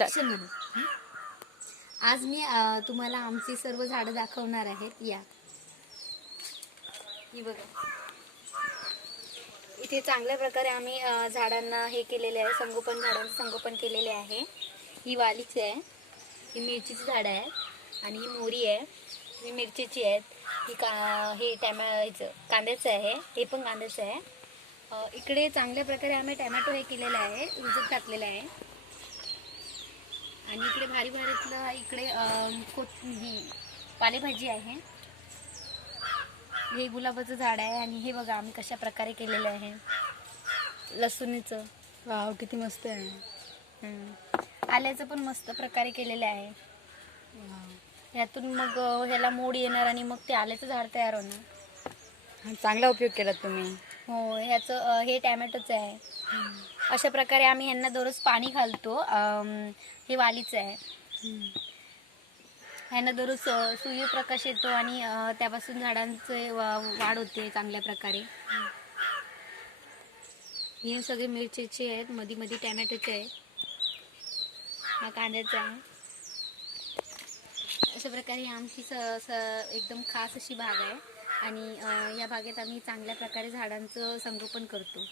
Start. आज मी तुम्हाला आमची सर्व झाडं दाखवणार आहेत. या ही बघा, इथे चांगल्या प्रकारे आम्ही झाडांना हे केलेले आहे, झाडांचं संगोपन केलेले आहे. ही वालीची आहे, ही मिरचीची झाडं आहेत, आणि ही मोरी आहे, ही मिरचीची आहेत, ही हे ह्याचं कांद्याचं आहे, हे पण कांद्याचं आहे. इकडे चांगल्या प्रकारे आम्ही टॅमॅटो हे केलेलं आहे, रुजत घातलेलं आहे. आणि इकडे भारीतलं इकडे पालेभाजी आहे. हे गुलाबाचं झाड आहे, आणि हे बघा आम्ही कशा प्रकारे केलेलं आहे लसूणीचं. वाव, किती मस्त आहे. आल्याचं पण मस्त प्रकारे केलेलं आहे. ह्यातून मग ह्याला मोड येणार आणि मग ते आल्याचं झाड तयार होणार. चांगला उपयोग केला तुम्ही. हो, ह्याचं हे टॅमॅटोचं आहे. अशा प्रकारे आम्ही ह्यांना दररोज पाणी घालतो. हे वालीचं आहे. ह्यांना दररोज सूर्यप्रकाश येतो आणि त्यापासून झाडांचे वाढ होते चांगल्या प्रकारे. हे सगळे मिरचीचे आहेत, मध्ये मध्ये टॅमॅटोचे आहे, हा कांद्याचा आहे. अशा प्रकारे आमची एकदम खास अशी बाग आहे, आणि या बागेत आम्ही चांगल्या प्रकारे झाडांचं संगोपन करतो.